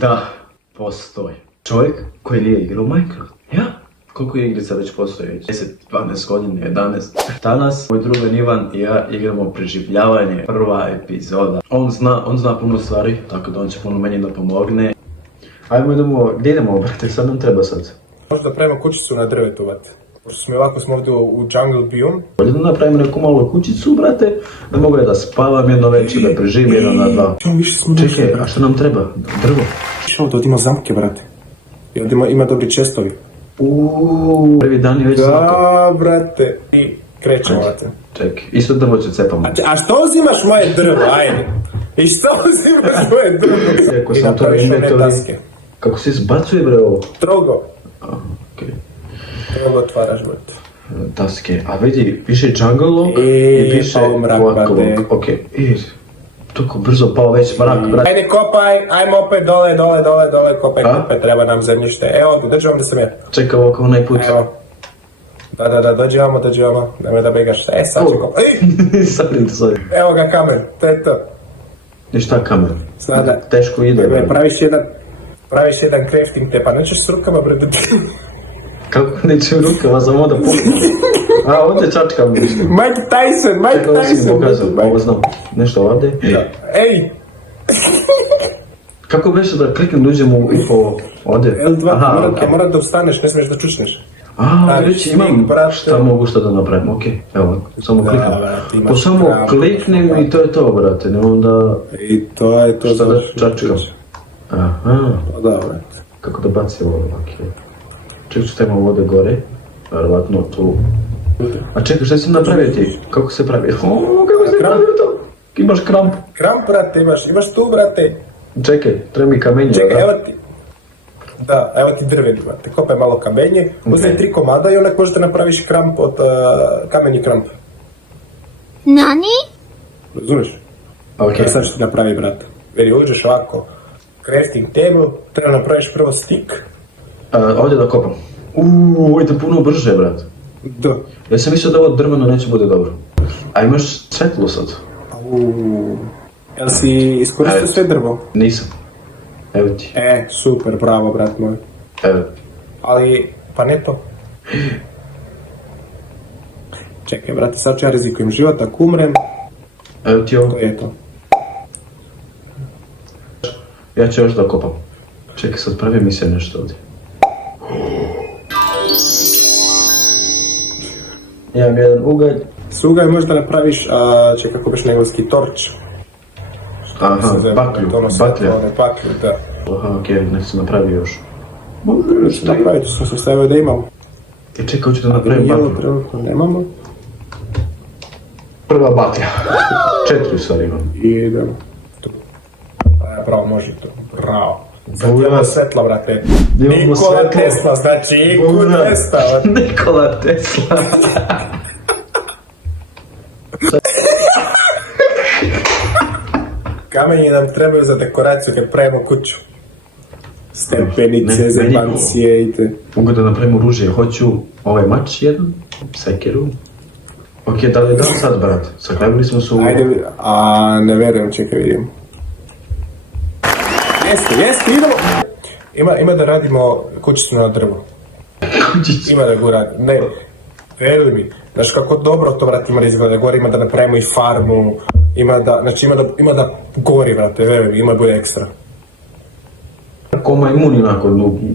Da, postoji. Čovjek koji nije igrao Minecraft. Ja? Koliko igrica već postoji? 10, 12 godina, 11. Danas moj drugan Ivan i ja igramo preživljavanje, prva epizoda. On zna puno stvari, tako da on će puno meni da pomogne. Ajmo idemo, gdje idemo, brate, sad nam treba sad? Možda pravimo kućicu na drvetu, brate. Pošto smo ovdje u jungle biome. Bolje da napravimo neku malu kućicu, brate, da mogu ja da spavam jedno večer, da preživim jedno na dva. Čekaj, a što nam treba? Drvo? Ovdje ima zamke, brate. I ovdje ima dobri čestovi. Prvi dan je već zamka. Da, brate. I krećemo, brate. Čekaj, isto drvo će cepamo. A što uzimaš moje drvo, ajde? I što uzimaš moje drvo? I napraviš one taske. Kako se izbacuje, bre, ovo? Strogo. Okej. Strogo otvaraš, brate. Taske, a vidi, piše jungle log i piše rock log. Okej, toliko brzo pao već mrak, brate. Ajde kopaj, ajmo opet dole, kopaj, treba nam zemljište. Evo, dođi vam da sam ja. Čekaj ovako onaj put. Evo. Da, dođi vamo, nemoj da begaš. Sad će kopaj. Sorry. Evo ga kamen, to je to. Ništa kamen? Sada. Teško ide, brate. Praviš jedan crafting te, pa nećeš s rukama, brate. Kako neće u rukama, samo da pokupim. A, ovdje čačkam nešto. Mike Tyson. Ovo znam. Nešto ovdje? Ej! Kako beše da kliknem da uđem u info ovdje? L2, mora da ustaneš, ne smiješ da čučneš. Već imam šta mogu što da napravim, okej, evo, samo klikam. Po samo kliknem i to je to, brate, ne onda... I to je to šta da čačkam. Aha. Da, brate. Kako da baci ovo, okej. Čekaj što imam ovdje gore, vjerovatno tu. A čekaj, šta si napravio ti? Kako se pravi? Kako se pravi to? Imaš kramp. Kramp, brate, imaš tu, brate. Čekaj, treba mi kamenje, čekaj, evo ti. Da, evo ti drveni, brate. Kopaj malo kamenje, uzaj 3 komada i onak možda napraviš kramp od kameni kramp. Nani? Razumiješ? Okej. Sad što ti napravi, brate. Veri, uđeš ovako, crafting table, treba napraviš prvo stick. Ovdje da kopam. Ovo ide puno brže, brate. Da. Ja sam mislio da ovo drveno neće bude dobro. A imaš svetlo sad? Jel si iskoristio sve drvo? Nisam. Evo ti. Super, bravo, brat moj. Evo. Ali, pa ne to. Čekaj, brate, sad ću ja rizikujem život, ako umrem. Evo ti ovo. To je to. Ja ću još da kopam. Čekaj, sad pravi mi se nešto ovdje. Imam jedan ugalj. S ugalj možda napraviš, čekaj, kako biš na engleski, torč. Aha, baklju, baklja. Baklju, da. Aha, okej, nek se napravi još. Šta napraviti, sam stavio da imam. Čekaj, hoću da napravim baklju. Trenutno nemamo. Prva baklja. 4 u stvari imam. Idemo. Bravo, može to. Bravo. Sad imamo svetla, brate. Nikola Tesla, znači IQ Tesla. Nikola Tesla. Kamenje nam trebaju za dekoraciju kad pravimo kuću. Stepenice, zebancije i te. Mogu da napravimo oružje, hoću ovaj mač jedan, sekiru. Okej, da li dam sad, brat? Saklavili smo se u... Ajde, ne verujem, čekaj vidim. Jeste, idemo! Ima da radimo kućicu na drvo. Kućicu? Ima da go radi, ne. Veruj mi, znaš kako dobro to, brat, ima da izgleda gore, ima da napravimo i farmu, ima da gori, brate, veruj mi, ima da bude ekstra. Ko majmun inako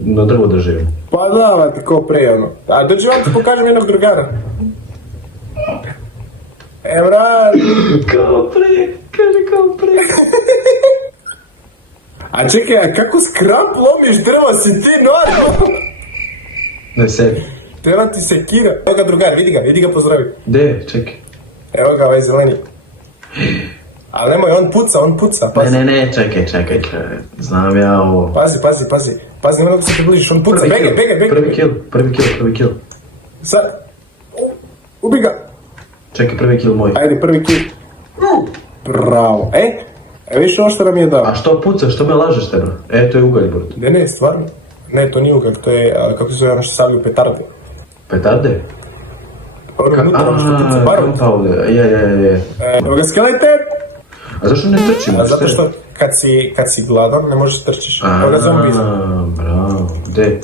na drvo da živim. Pa da, brate, ko pre, ono. A dođi vam ti pokažem jednog drugara. Brat! Kao pre. A čekaj, a kako skrap lomiš drvo, si ti normalno? Ne sebi. Treba ti sekira. Evo ga drugar, vidi ga pozdravi. Gdje, čekaj. Evo ga, ovaj zeleni. Ali nemoj, on puca, pazi. Ne, čekaj. Znam ja ovo. Pazi, nemoj da se približiš, on puca, begaj. Prvi kill. Sad, ubi ga. Čekaj, prvi kill moj. Ajde, prvi kill. Bravo. Viš ovo što nam je dao. A što puca, što me lažeš tebe? To je ugalj, brod. Ne, stvarno. Ne, to nije ugalj, to je, kako se zove ono što stavljaju petarde. Petarde? Ono unutra, što puca barut. Je. Evo ga, skeleton! A zašto ne trčimo? Zato što kad si gladan, ne možeš trčiš. Evo ga zombi iznad. Bravo. Gdje?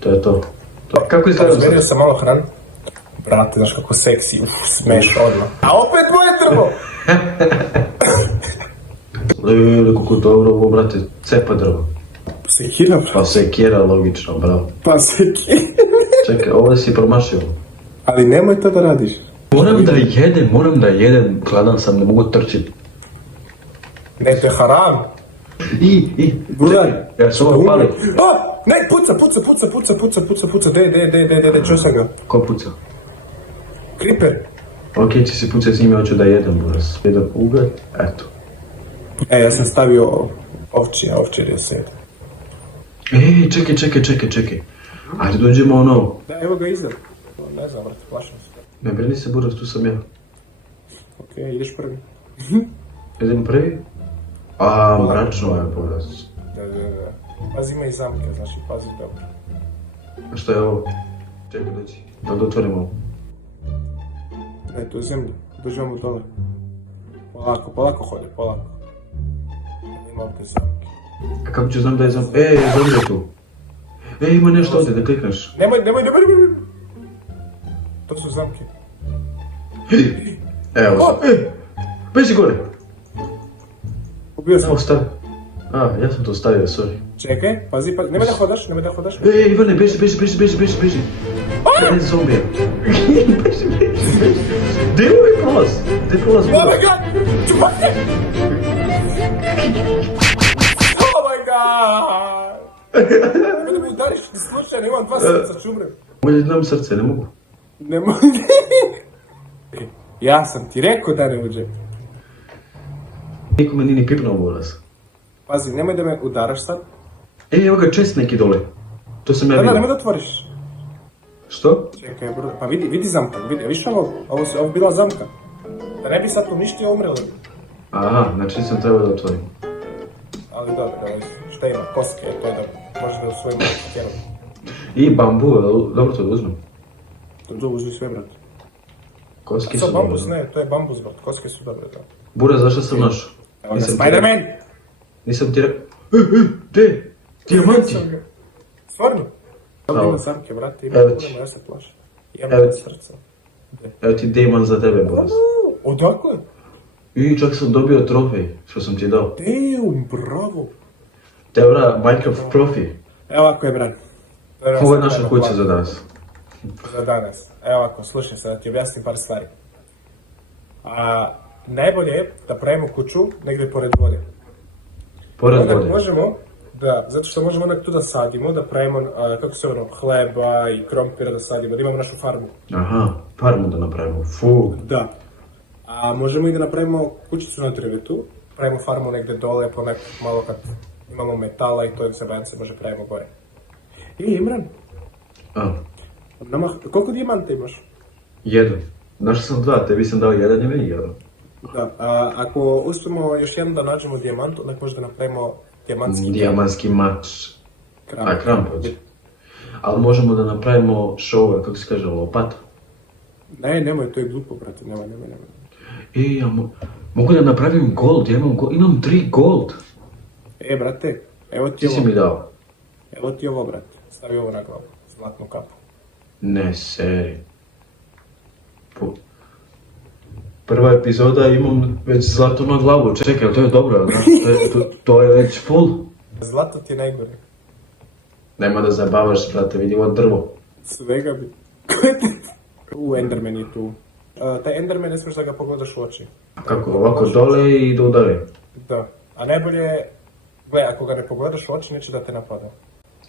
To je to. Kako izgleda Razmerio sad? sam malo hranu. Brate, znaš kako seksi, smeš odmah. A opet moje drvo! Kako dobro ovo, brate, cepa drvo. Sekira, Pa sekira, logično, bravo. pa sekira. Čekaj, ovo si promašio. Ali nemoj to da radiš. Moram da jedem, gladan sam, ne mogu trčiti. Ne, to je haram. Čekaj, ja se ovo pali. A, ne, puca, de, čuo sam ga. Ko puca? Creeper. Ok, će si pucati s njime, hoću da jedem, buras. Jedan ugalj, eto. Ja sam stavio ovčer je sjed. Čekaj. Ajde dođemo ono. Da, evo ga iza. Ne znam, brate, plašam se. Ne brini se, buras, tu sam ja. Ok, ideš prvi. Idem prvi? Mračno je, buras. Da. Pazi, ima i zamke, znači, pazi dobro. A što je ovo? Čekaj, doći. Da otvorimo ovo. Ne, to je zemlja. Dođemo dole. Polako hodi, polako. Ima ovdje zamke. A kako ću znam da je zom... zombi je tu. Ima nešto ovdje, da klikneš. Nemoj. To su zamke. Evo. Beži gore. Ubio sam. Evo, stavi. Ja sam to stavio, sorry. Čekaj, pazi, nemoj da hodaš. Ivane, beži. Kaj zombije? Beži. Gdje je ovaj prolaz? Oh my god! Čupakne! Oh my god! Nemoj da me udariš, ti slučajno, imam 2 srca, čumrem. Bolje nam srce, ne mogu. Nemoj. Ja sam ti rekao da ne uđe. Niko me nije ni pipnuo ulaz. Pazi, nemoj da me udaraš sad. Evo ga čest neki dole. To sam ja Da, vidio. nemoj da otvoriš. Što? Čekaj, bro, pa vidi zamka, vidiš ovo bila zamka. Da ne bi sad uništio umreli. Aha, znači nisam trebao da otvorim. Ali dobro, šta ima, koske, to je da možeš da usvojimo tijelo. I bambu, dobro to da uzmem. To uzmi sve, brate. Koski To su bambus, dobre. ne, to je bambus, brate, koske su dobre, da. Bura, zašto sam našao? Evo ga, Nisam ti Spider-Man! Nisam ti rekao... Gdje? Dijamanti! Stvarno? Evo. Ovdje ima zamke, brate, ima Evo budemo, ti. ja se plašim. Evo Imam ti. srca. Evo ti diamant za tebe, boss. Odakle? I čak sam dobio trofej, što sam ti dao. Damn, bravo. Teora, Minecraft profi. Evo ovako je, brate. Ovo je naša kuća za danas. Za danas. Evo ovako, slušaj se, da ti objasnim par stvari. Najbolje je da pravimo kuću negdje pored vode. Pored Onda vode. možemo, da, zato što možemo onak tu da sadimo, da pravimo, kako se ono, hleba i krompira da sadimo, da imamo našu farmu. Aha, farmu da napravimo. Fu. Da. A možemo i da napravimo kućicu na drvetu, pravimo farmu negdje dole, pa onak malo kad imamo metala i to se bance može pravimo gore. Imran, koliko dijamanta imaš? Jedan. Našao sam 2, tebi sam dao jedan i meni jedan. Da, ako uspijemo još jedan da nađemo dijamant, onda možda napravimo dijamantski Dijamantski mač. kramp. Kramp hoće. Ali možemo da napravimo šove, kako se kaže, lopata. Ne, nemoj, to je glupo, brate, nemoj. Ja mogu da napravim gold, imam 3 gold. Brate, Ti si mi dao. evo ti ovo, brate, stavi ovo na glavu, zlatnu kapu. Ne, seri. Prva epizoda imam već zlato na glavu. Čekaj, to je dobro, znaš, to je već full. Zlato ti je najgore. Nema da zabavaš, brate, vidi ovo drvo. Svega bi. Enderman je tu. Taj Enderman ne smiješ da ga pogledaš u oči. Kako, ovako dole i do udare. Da. A najbolje je, gle, ako ga ne pogledaš u oči, neće da te napada.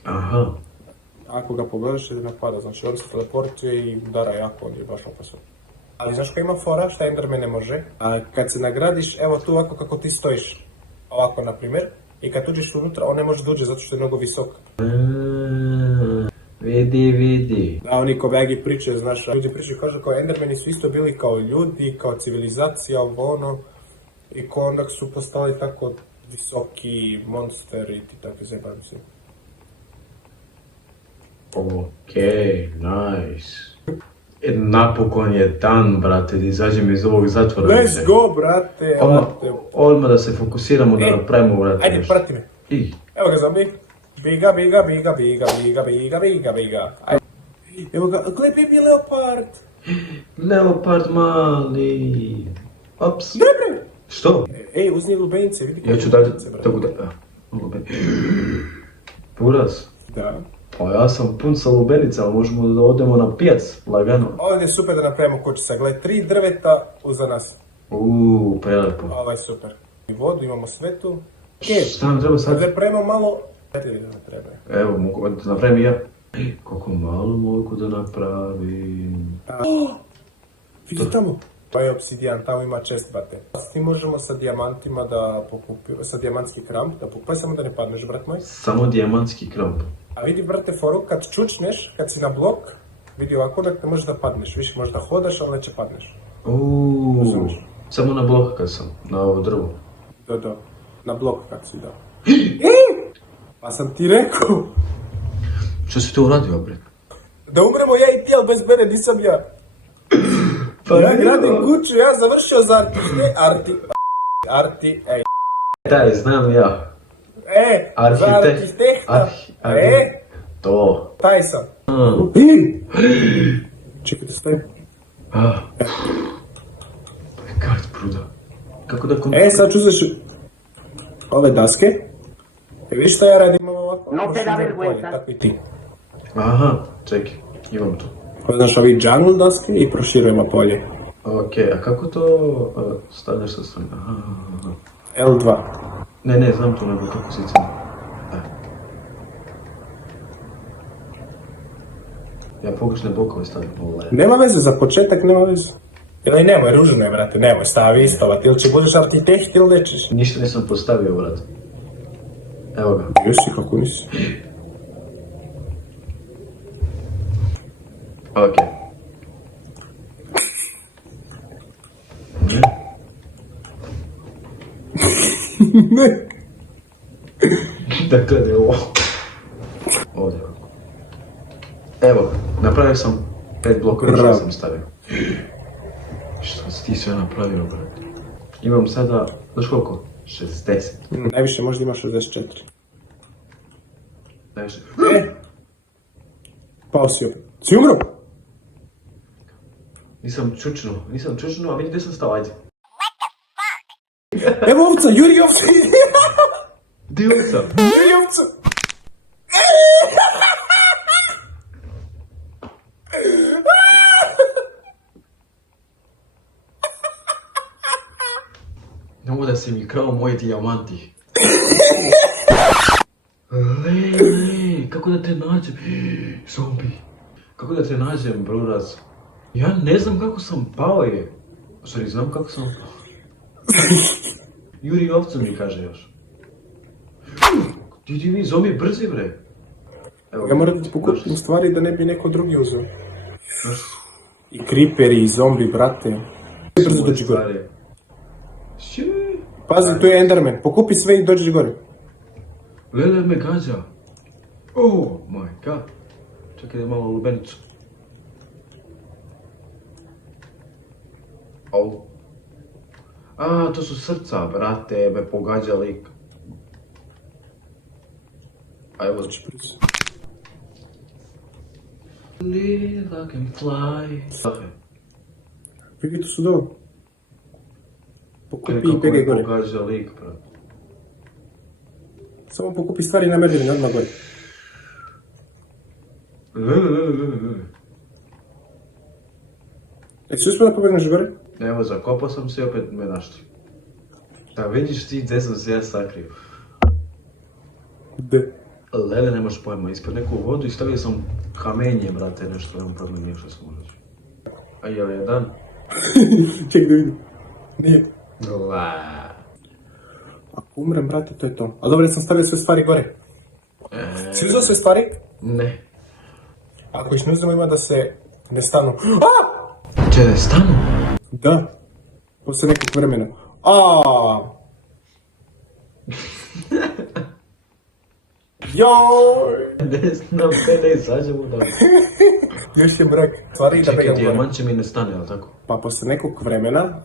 Aha. Ako ga pogledaš, će te napada. Znači, on se teleportuje i udara jako, on je baš opasan. Ali znaš ko ima fora, šta Enderman ne može? Kad se nagradiš, evo tu ovako kako ti stojiš. Ovako, na primjer. I kad uđeš unutra, on ne može da uđe zato što je mnogo visok. Vidi. Da, oni ko bagi pričaju, znaš, ljudi pričaju, kažu kao Endermani su isto bili kao ljudi, kao civilizacija, ovo ono. I ko onak su postali tako visoki monster i ti takve zebanci. Okej, nice. Napokon je dan, brate, da izađem iz ovog zatvora. Let's go, brate, brate. Odmah da se fokusiramo da napravimo, brate. Ajde, nešto. prati me. I, Evo ga zombi. Biga, biga, biga, biga, biga, biga, biga, biga. Ajde. Evo ga, gle, baby leopard. leopard mali. Ops. Dobre. Što? Ej, uzmi lubenice, vidi kako Ja ću dalje, lubenice, brate. tako da, Puras. Da. Pa ja sam pun sa lubenicama, možemo da odemo na pijac, lagano. Ovdje je super da napravimo kućica, gle, 3 drveta uza nas. Prelepo. Ovo je super. I vodu, imamo sve tu. Šta nam treba sad? Sad napravimo malo... Ajde vidim da treba. Evo, mogu da napravim i ja. Koliko malo mogu da napravim. Vidi tamo. Pa je obsidijan, tamo ima chest, brate. S tim možemo sa dijamantima da pokupimo, sa dijamantski kramp, da pokupaj samo da ne padneš, brat moj. Samo dijamantski kramp. A vidi, brate, foru, kad čučneš, kad si na blok, vidi ovako, ne možeš da padneš, više možeš da hodaš, ali neće padneš. Samo na blok kad sam, na ovo drvo. Da, na blok kad si da. Pa sam ti rekao, Što si to uradio, bre? da umremo ja i ti, ali bez mene nisam ja. Pa Ja gradim kuću, ja završio za ej. Daj, znam ja. Za arhitekta. To. Taj sam. Čekaj da stavim. Kart pruda. Kako da Sad ću uzeš ove daske. Vidiš šta ja radim ovako? No te da vergüenza. Tako i ti. Aha, čekaj, imam to. Znaš ovi jungle daske i proširujemo polje. Ok, a kako to stavljaš sa strane? Aha. L2. Ne, znam to, nego kako si cena. Ja pogrešne bokove stavim. Nema veze, za početak nema veze. Ili nemoj, ružno je, brate, nemoj, stavi istovat. Ili će budeš arhitekt ili nećeš. Ništa nisam postavio, brate. Evo ga. Jesi, kako nisi. Ok. Ne. Dakle, je ovo. Ovdje. Evo, napravio sam 5 blokova što sam stavio. Što si ti sve napravio, brate? Imam sada, znaš koliko? 60. Najviše možda ima 64. Najviše. Pao si opet. Si umro? Nisam čučnuo, a vidi gdje sam stao, ajde. Evo ovca, Juri ovca! Dio sam. Juri ovca! Nemoj da si mi krao moji dijamanti. Kako da te nađem? Zombi. Kako da te nađem, bruraz? Ja ne znam kako sam pao je. Sorry, znam kako sam pao. Juri ovcu mi kaže još. Ti vi zombi brzi, bre. Evo, Ja moram da pokupim stvari da ne bi neko drugi uzeo. I creeperi i zombi, brate. Brzo dođi gore. Pazi, tu je Enderman. Pokupi sve i dođi gore. Lele me gađa. Oh my god. Čekaj da malo lubenicu. Au. A, to su srca, brate, me pogađa lik. A evo ću priz. Lila can fly. Vidi, tu su dole. Pokupi i Kako pegaj me gore. pogađa lik, brate. Samo pokupi stvari na medvjeni, odmah gore. Lele. Si uspio da pobegneš gore? Evo, zakopao sam se i opet me našli. Da vidiš ti gdje sam se ja sakrio. Gde? Lele, nemaš pojma, ispod neku vodu i stavio sam kamenje, brate, nešto, nemam pojma, nije što sam urađu. A je li je dan? Ček da vidim. Nije. La. Ako umrem, brate, to je to. A dobro, ja sam stavio sve stvari gore. Si uzeo sve stvari? Ne. Ako ih ne uzmemo ima da se ne stanu. A! Če ne stanu? Da. Posle nekog vremena. A! Joj! Ne znam, ne izađemo da... Još je mrak. Stvari da Čekaj, begam gore. dijamant će mi ne stane, ali tako? Pa posle nekog vremena,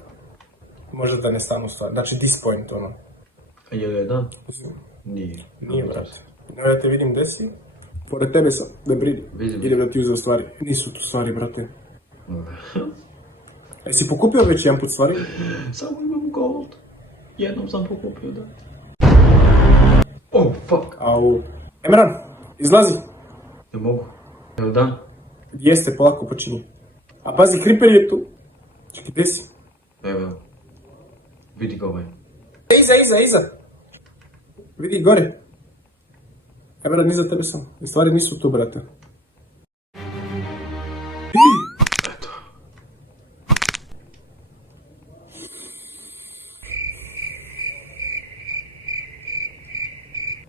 možda da ne stanu stvari. Znači, dispoint, ono. A je li je dan? Nije. Nije, brate. Evo ja te vidim gde si. Pored tebe sam, ne brini. Vidim. Idem da ti uzeo stvari. Nisu tu stvari, brate. Jesi pokupio već jedan put stvari? Samo imam gold. Jednom sam pokupio, da. Oh, fuck. Au. Emran, izlazi. Ne mogu. Evo dan. Jeste, polako počinje. A pazi, Creeper je tu. Čekaj, gdje si? Evo. Vidi ga ovaj. Iza. Vidi, gore. Emran, iza tebe sam. I stvari nisu tu, brate. Eto.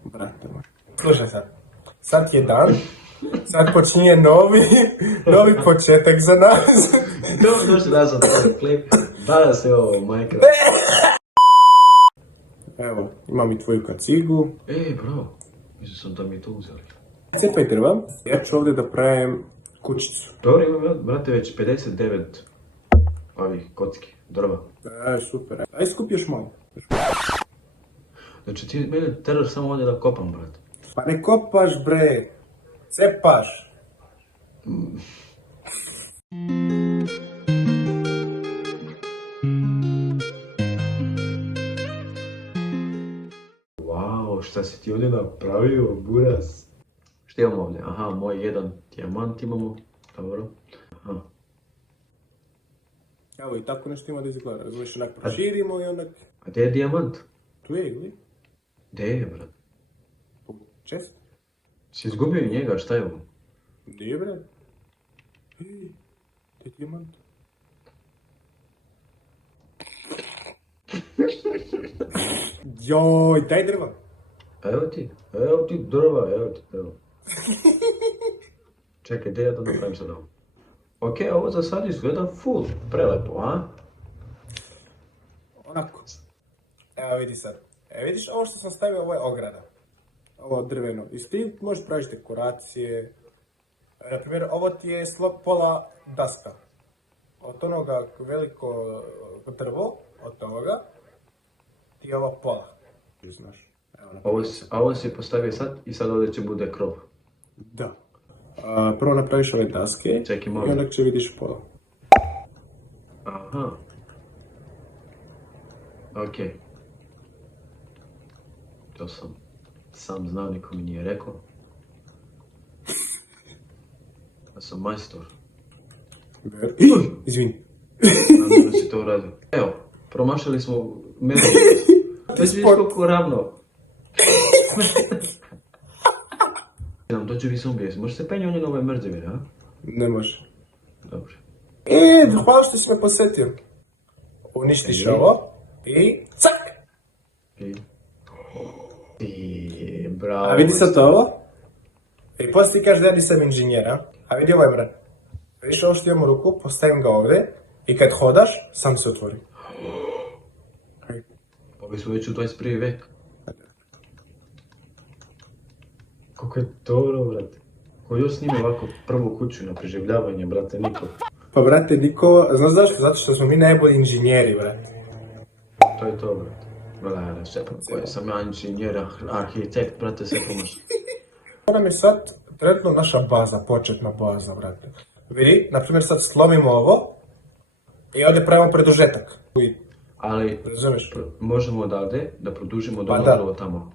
Brate moj. Slušaj sad. Sad je dan. Sad počinje novi početak za nas. Došli nazad ovaj klip. Danas je ovo Minecraft. Evo, imam i tvoju kacigu. Bro. Mislim sam da mi to uzeli. Cepaj drva. Ja ću ovdje da pravim kućicu. Dobro, imam ja, brate, već 59 ovih kocki, drva. Super. Aj skupi još malo. Znači ti mene teraš samo ovdje da kopam, brate. Pa ne kopaš, bre. Cepaš. Wow, šta si ti ovdje napravio, buras? Šta imamo ovdje? Aha, moj jedan dijamant imamo. Dobro. Aha. Evo i tako nešto ima da izgleda. Razumiješ, onak proširimo i onak... A gdje je dijamant? Tu je, ili? Gdje je, brate? U chest? Si izgubio njega, šta je ovo? Gdje, bre? Gdje je dijamant? Joj, daj drva. Evo ti drva, evo. Čekaj, gdje ja to napravim sad ovo? Ok, ovo za sad izgleda full, prelepo, a? Onako. Evo vidi sad. Vidiš ovo što sam stavio, ovo je ograda. Ovo drveno. I s tim možeš praviti dekoracije. Naprimjer, ovo ti je pola daska. Od onoga veliko drvo, od toga, ti je ovo pola. Znaš. Ovo si postavio sad i sad ovdje će bude krov. Da. Prvo napraviš ove daske. Čekaj malo. I onda će vidiš pola. Aha. Ok. To sam znao, niko mi nije rekao. Ja sam majstor. Izvini. Nadam da si to uradio. Evo, promašali smo meru. To je koliko ravno. Nam dođe vi zombije, možeš se penjati na ove mrđevine, a? Ne može. Dobro. Hvala što si me posjetio. Uništiš ovo i cak! Bravo. A vidi sad ovo. I poslije ti kažeš da ja nisam inženjer, a? A vidi ovaj mran. Vidiš ovo što imam u ruku, postavim ga ovdje i kad hodaš, sam se otvori. Ovi su već u 21. vek. Kako je dobro, brate. Ko još snime ovako prvu kuću na preživljavanje, brate, niko. Pa brate, niko, znaš zašto? Zato što smo mi najbolji inženjeri, brate. To je to, brate. Gledaj, sepam, koji sam ja inženjer, arhitekt, brate, sepamoš. To nam je sad trenutno naša baza, početna baza, brate. Vidi, na primjer sad slomimo ovo i ovdje pravimo produžetak. Ali, Razumiješ? možemo odavde da produžimo do da. ovo tamo.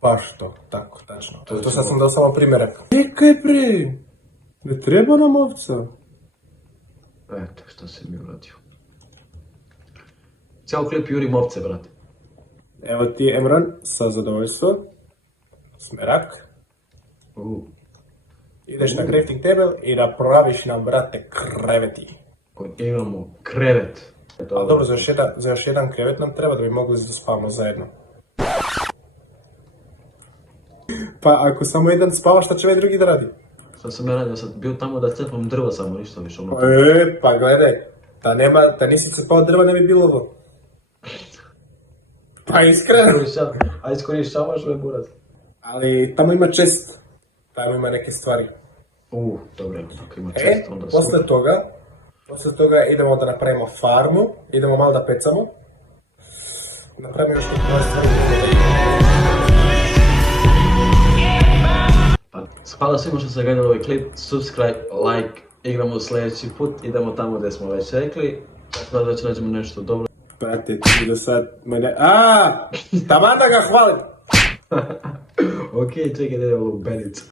Baš to, tako, tačno. To To ćemo- sad sam dao samo primjerak. Čekaj bre, ne treba nam ovca. Eto, što se mi uradio. Cijel klip jurim ovce, brate. Evo ti Emran, sa zadovoljstvo. Smerak. Ideš na crafting table i napraviš nam, brate, kreveti. Imamo krevet. Ali dobro, za još jedan krevet nam treba da bi mogli da spavamo zajedno. Pa ako samo jedan spava, šta će ovaj drugi da radi? Sad sam ja radio, sad bio tamo da cepam drvo samo, ništa više ono. Pa gledaj, da nisi cepao drva ne bi bilo ovo. Pa iskreno. A iskorištavaš me, buraz. Ali tamo ima čest. Tamo ima neke stvari. Dobro, ako ima čest, onda Posle toga idemo da napravimo farmu, idemo malo da pecamo. Napravimo još neke nove stvari. Pa, hvala svima što ste gledali ovaj klip, subscribe, like, igramo sljedeći put, idemo tamo gdje smo već rekli, tako da će nađemo nešto dobro. Brate, ti do sad mene... Taman da ga hvalim! Ok, čekaj da je ovo Benicu.